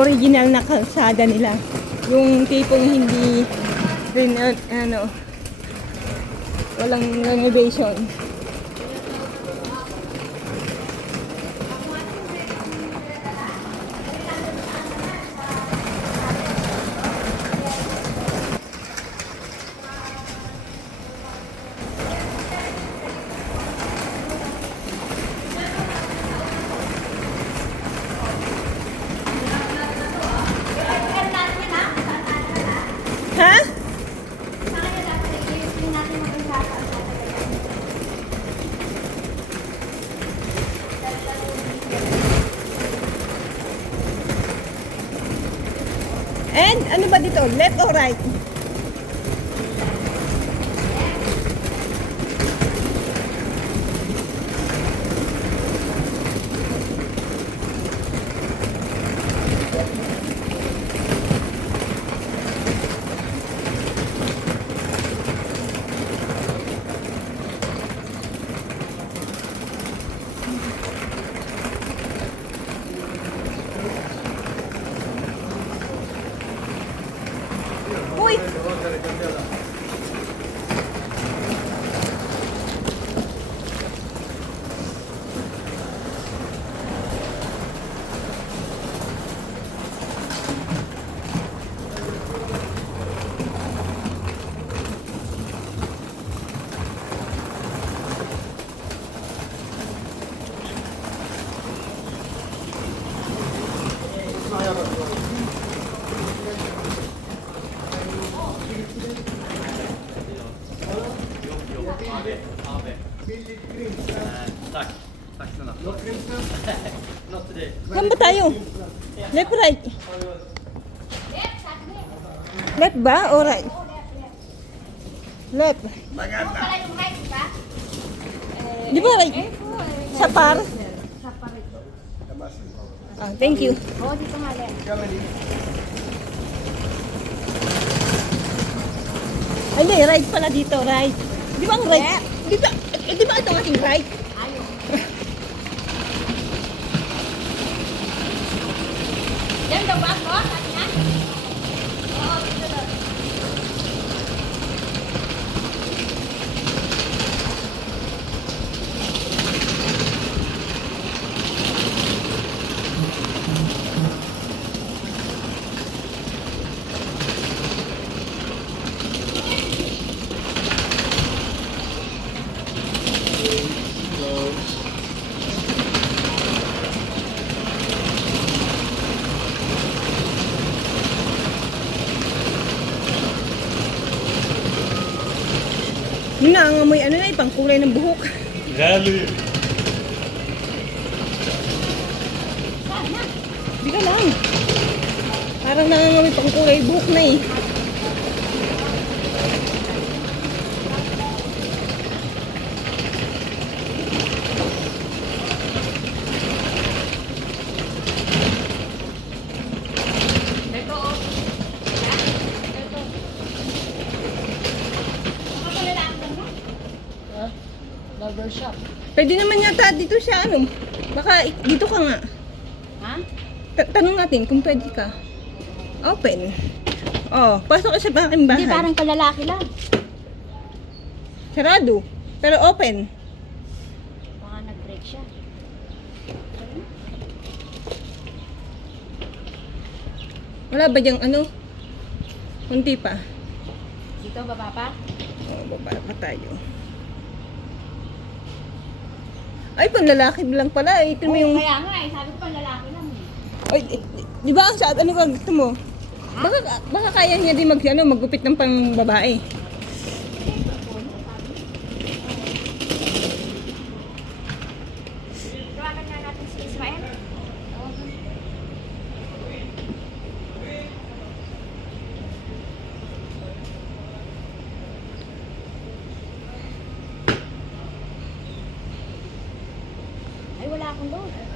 original na kalsada nila. Yung tipong hindi rin, walang renovation. Ha? And ano ba dito? Left or right? Uy! Tack. Tack snälla. Något till dig. Saan ba tayo? Left, right? Left ba o right? Left. Di ba right? Sa par? Ah, thank you. Oo, dito nga left. Ay, hindi, right pala dito, right. Di ba ang right? Di ba ito ating right? Ayun. Yan daw ba ako? Sabi niya? Oo, dito daw. Yun na, ang amoy ano na, pang kulay ng buhok. Rally. Di ka lang. Parang nangangamoy pang kulay buhok na eh. Ito, oh. Ito. Makakalala ka mo? Barbershop. Pwede naman yata dito siya, ano. Baka dito ka nga. Ha? Tanong natin kung pwede ka. Open. Oh, pasok ka sa aking bahay. Hindi, parang palalaki lang. Sarado. Pero open. Baka nag-break siya. Wala ba diyang ano? Kunti pa. Dito, baba pa? Oh, baba pa tayo. Ay, panlalaki lang pala. Ito mo yung... Kaya nga eh, sabi ko palalaki lang eh. Ay, di ba ang sa ano ka gusto mo? Baka kaya niya din maggupit ng pang babae. Tawagan nga natin si Ismael. Ay, wala akong load.